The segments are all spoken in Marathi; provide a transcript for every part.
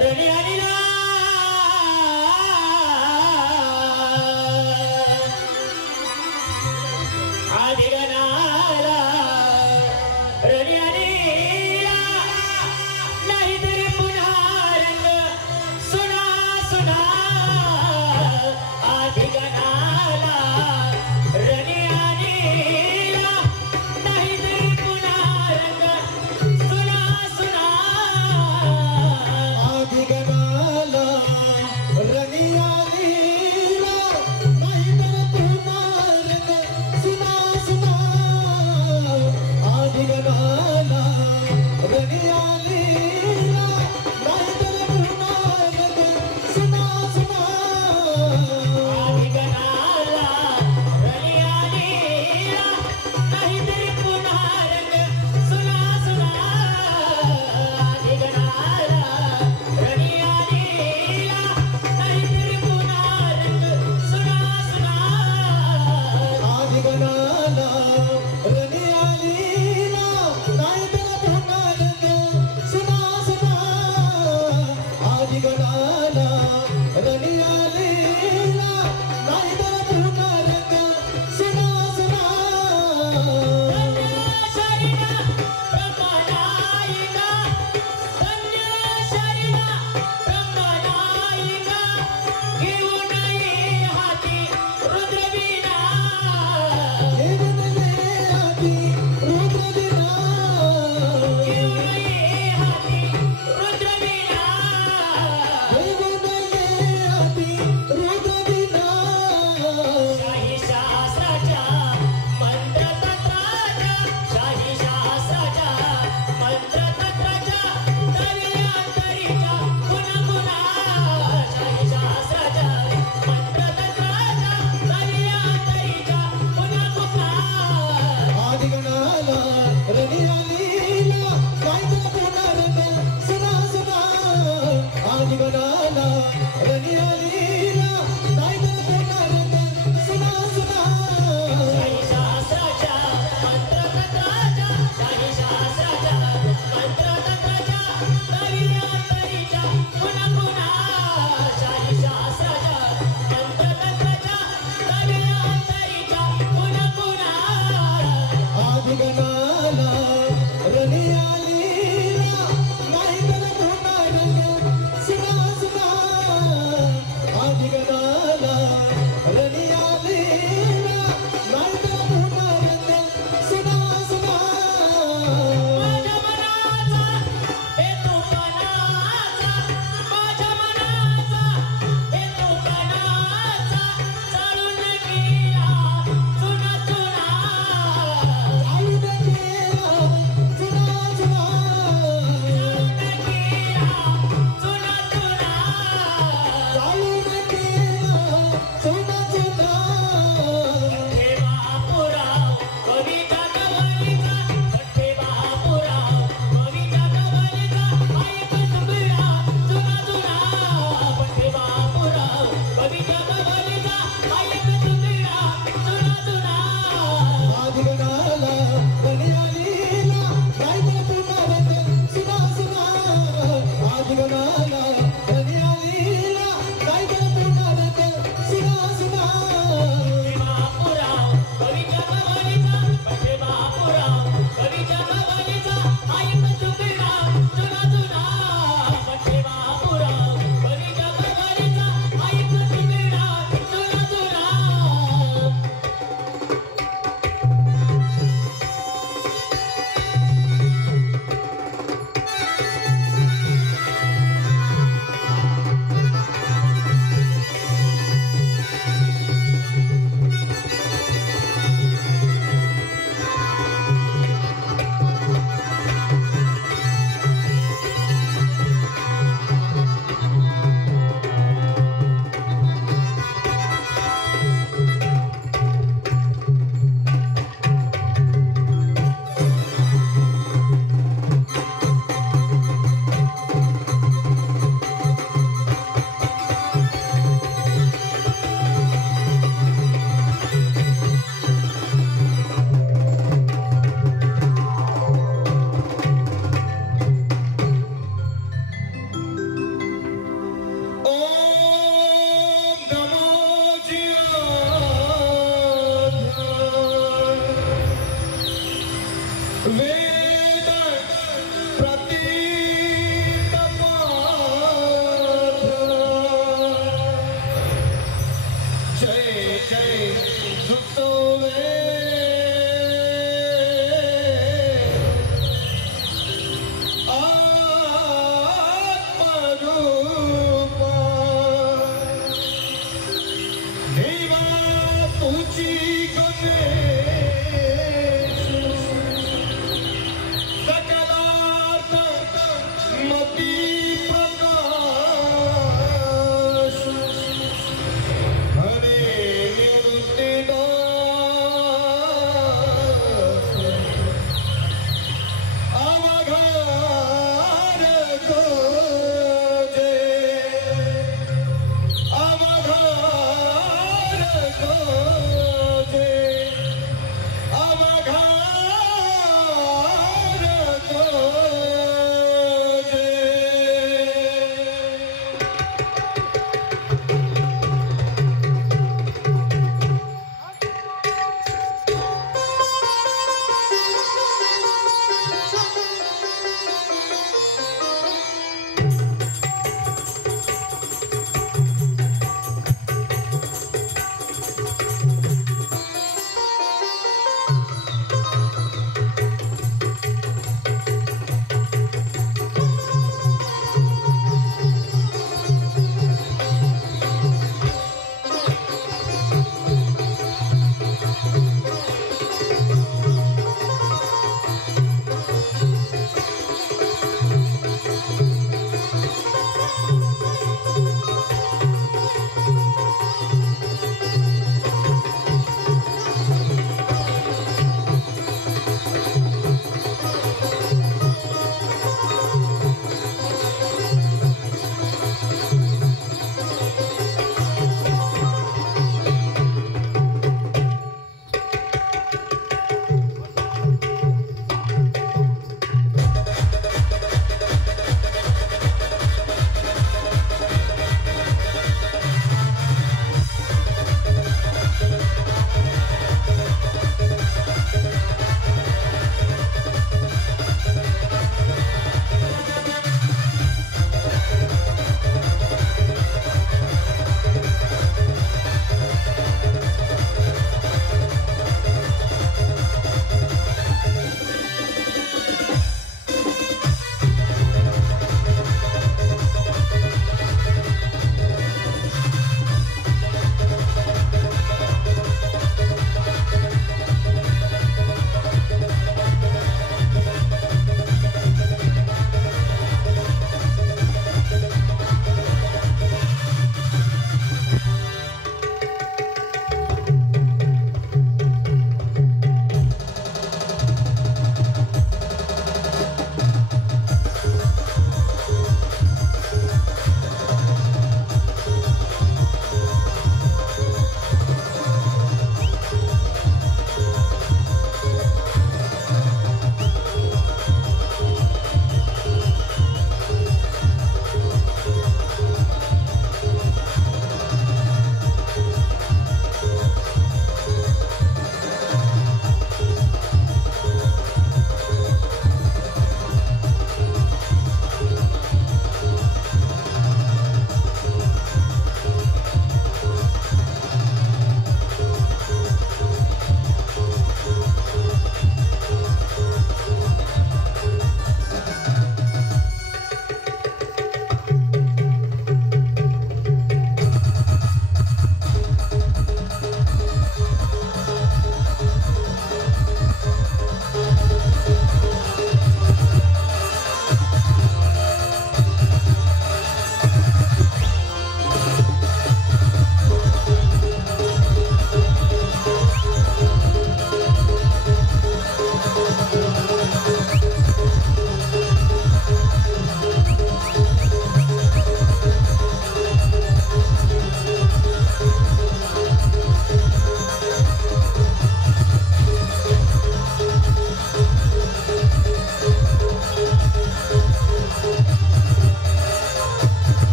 रणी आलीला आदिगनाला रणी आलीला नाही तरी पुन्हा रंग सुना सुना आदिगनाला रणी आलीला नाही तरी पुन्हा रंग सुना सुना आदिगनाला रणी आलीला नाही तर पुन्हा रंग सुना सुना आदिगनाला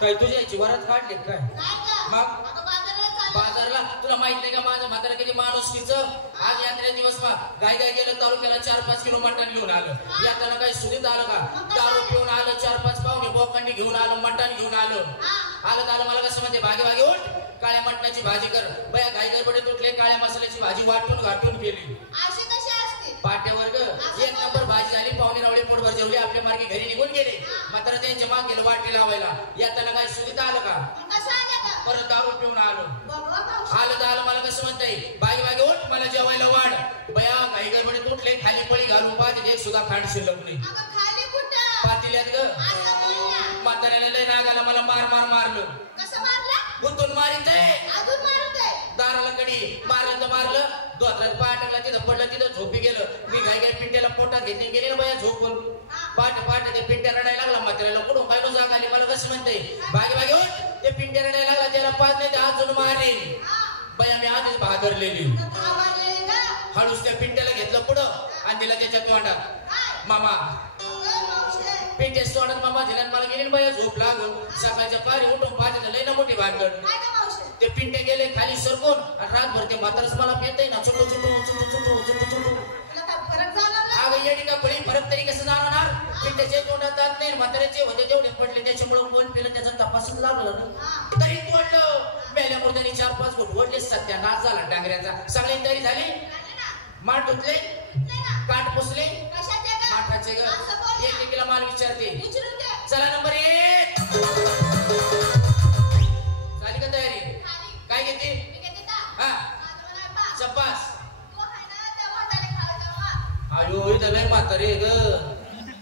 काय तुझ्या याची वरात काढले काय नाही का? मग? अगं बाजाराला चालले. बाजारला तुला माहित नाही का माझं म्हातारा किती माणुसकीचं आज यात्रे दिवस गाय गेलं तालुक्याला 4-5 किलो मटण घेऊन आलं यात्रेला काही सुधीत आलं का दारू पिऊन आलं 4-5 पाहुणे बोकांडी घेऊन आलं मटण घेऊन आलं आलं मला कसं म्हणते भागे उठ काळ्या मटणाची भाजी कर बया घाई गडबडीत उठले काळ्या मसाल्याची भाजी वाटून घाटून केली अशी कशी असते? पाट्यावर एक नंबर भाजी झाली पाहुणे रावळे पोटभर जेवले आपल्या मार्गे घरी निघून गेले मात्र त्यांच्या माग गेलं वाटी लावायला येताना काय सुधीत आलं का मग कसं आलं का? परत दारू पिऊन आलो बघा मावशी. आलं तर आलं मला कसं म्हणताय बागे उठ मला जेवायला वाढ बया घाई गडबडीत उठले खाली पळी घालून पाहते एक सुद्धा खांड शिल्लक नाही अगं खाली कुठं? पातील्यात ग असं बोल ना. म्हाताऱ्याला लय राग आला मला मारलं कसं मारलं? गुंतून मारित अजून मारतोय. दाराला कडी मारलं तर मारलं दोतरात पाय टाकला तिथं पडलं तिथं झोपी गेलं मी घाई पिंट्याला पोटात घेतली गेली ना बाया झोपून पाठ ते पिंट्या रडायला लागला म्हाताऱ्याला कुठून काय जाग आली मला कसं म्हणते बागे उठ ते पिंट्या रडायला लागला त्याला 5 नाही ते अजून मारेल बाया मी आधीच भादरलेली आवाज का? हळूच त्या पिंट्याला घेतलं पुढं आणि दिला त्याच्या तोंडात मामा अगं मावशी. पिंट्याच तोंडात मामा दिला आणि मला गेली बाया झोप लागून सकाळच्या पारी उठून पाहते लय ना मोठी भानगड काय गं मावशी? ते पिंटे गेले खाली सरकून आणि रातभर ते म्हातारच मला पेतय ना चुटू तुला काय फरक झाला ना? अगं येडी का फळी फरक तरी कसं जाणार पिंट्याचे तोंडात जात नाही म्हाताऱ्याचे होते तेवढे पडले त्याच्यामुळे कोण पिलं त्याचा तपासच लागला ना तरी तोडलं मेल्या मुर्द्याने 4-5 फूट ओढले सत्यानाश झाला डांगऱ्याचा सगळ्यांची तयारी झाली झालं ना? माठ धुतले नाही ना? काठ पुसले कशाचे गं? माठाचे ग असं बोल ना. एकेकीला माल विचारते विचारून दे. चला नंबर 1 झाली का तयारी खाली. काय घेते मी घेते का? हा माझं नाही बा. चप्पास तू आहे ना तेव्हा त्याला खाऊ तेव्हा. आयो इथं लय म्हातारे ग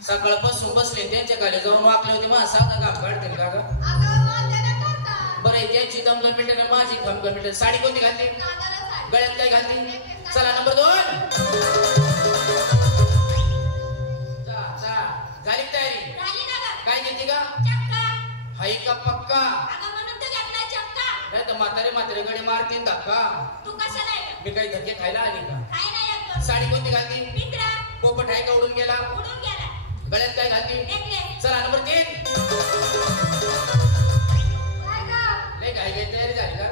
सकाळपासून बसले त्यांच्या खाली जाऊन वाकले होते मला साधा काम काढते का ग अगं माझ्याला करता. बरं त्यांची दमदम मिनिटं माझी खमकम मिनिटं साडी कोणती घालते कानाला साडी. गळ्यात काय घालते चला नंबर 2 झाली का तयारी झाली ना गं? काय घेते का चक्का. हाई का पक्का अगं म्हणून तर घेतला चक्का. नाही तर म्हातारे गडे मारतील धक्का तू कशाला आहे गं? मी काही धक्के खायला आली का काय नाही येत गं. साडी कोणती घालते पिंपरा. पोपट आहे का उडून गेला उडून गेला. गळ्यात काय घालते नेकलेस. चला नंबर 3 काय गं? लय घाई तयारी झाली का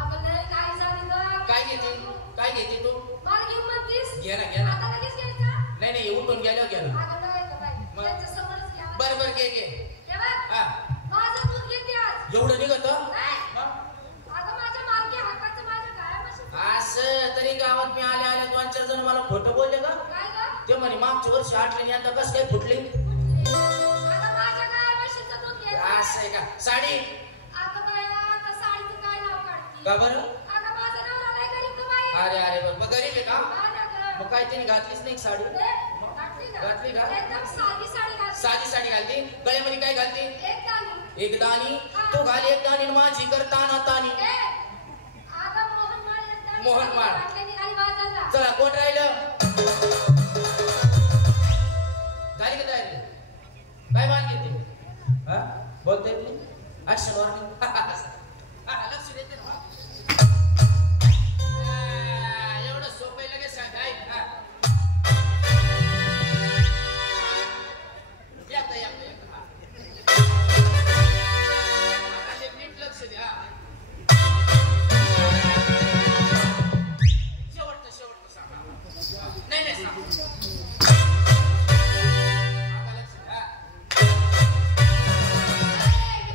अगं लय काय झाली गं? काय घेते तू मला घेऊन म्हणतीस? घे ना आता लगेच घ्यायचं? नाही उठून गेल्यावर घे ना अगं नाही गं बाई. मग? त्यांच्या समोरच घ्या. बरं घे हे बघ. हा माझं दूध घेते आज. एवढं निघत नाही. अगं माझ्या मालकी हक्काचं माझं काय म्हशीचं? असं तरी गावात मी आले 2-4 जण मला खोटं बोलले का काय गं? ते म्हणे मागच्या वर्षी आटले यंदा कसं काय फुटले अगं माझ्या काय म्हशीचं दूध घ्यायचं? असं आहे का साडी अगं बाया, आता साडीचं काय नाव काढती? का बरं अगं माझा नवरा लय गरीब गं बाई. अरे बरं गरीब आहे का हा ना गं. मग काय तिने घातलीच नाही साडी घातली ना? घातली का? एकदम साधी साडी घातली. साधी साडी घालते गळ्यामध्ये काय घालते एक दाणी. एक दाणी तू घाल एक दाणी आणि माझी कर ताना तानी अगं मोहनमाळ एक दाणी. मोहनमाळ. घातली निघाली बाजारला. चला कोण राहिलं झाली का तयारी काय मान घेते हा बोलता येत नाही ऍक्शन वॉर्निंग लक्ष देते ना एवढं सोपं आहे लगेच सांग काय नीट लक्ष द्या शेवटचं सांगा नाही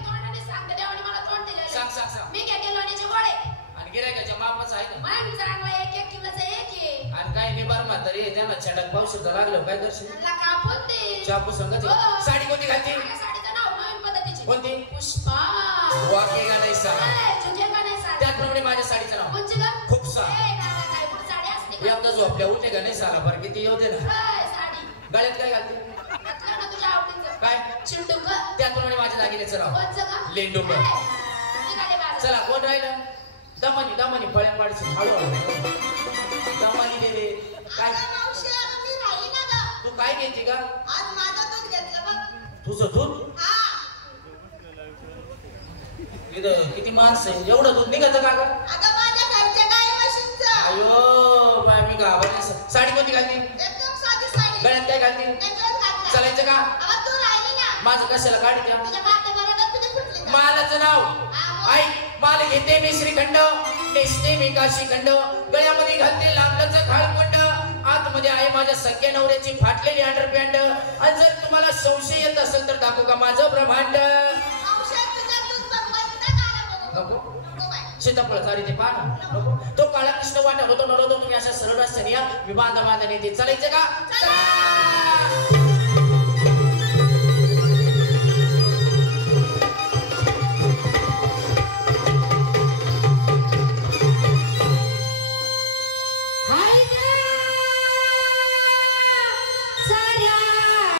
तोंडाने सांगते देवाने मला तोंड दिलेलं. सांग मी काय लोण्याचे गोळे. आणि गिरायकाच्या मापाचं आहे ना मग चांगला 1-1 किलोचा एक आहे. आणि काय निबार म्हातारी त्यांना छटक पाऊस लागलं काय दर्शन त्यांना कापून दे. चापू संगत हो. साडी कोणती घालते माझ्या साडीचं नाव नवीन पद्धतीची. कोणती पुष्पा. वाक्य का नाही सा तुझे का नाही साडी? त्याचप्रमाणे माझ्या साडीचं नाव कोणची गं? खूपसा काय कुठं साडी असते का? एकदा झोपल्या उठे का नाही साला पर किती येऊ दे ना साडी. गळ्यात काय घालते घातलं ना तुझ्या आवडीचं. काय चिंटू गं. त्याचप्रमाणे माझ्या दागिन्याचं नाव कोणचं गं? लेंडू गं. निघाले बाजार. चला कोण राहिलं दमानी फळ्या पाडशील हळूहळू दमानी दे काय अगं मावशी, अगं मी राहिली ना गं. तू काय घेते का आज माझं दूध घेतलं बघ. तुझं दूध हा. इथं किती माणसं आहे एवढं दूध निघत का ग अगं माझ्या घरच्या गाई म्हशींचं. अयो बाय मी गावाला साडी कोणती घालते एकदम साधी साडी. गळ्यात काय घालते नेकलेस घातला. चालायचं का अगं तू राहिली ना. माझं कशाला काढते तुझ्या माथ्यावर तुझे फुटले मालाचं नाव ऐक. माल घेते मी श्रीखंड, नेसते मी काशीखंड, गळ्यामध्ये घालते लांबलंच खाळकोंड, आतमध्ये आहे माझ्या सख्या नवऱ्याची फाटलेली अंडरपॅन्ट. आणि जर तुम्हाला संशय येत असेल तर दाखवू का माझं ब्रह्मांड? सीताफळ चारी ते पाहा नको. तो काळा कृष्ण वाटा होतो नरतो तुम्ही अशा सरळ रस्त्याने या. मी बांधा बांधा नेते चालायचं का?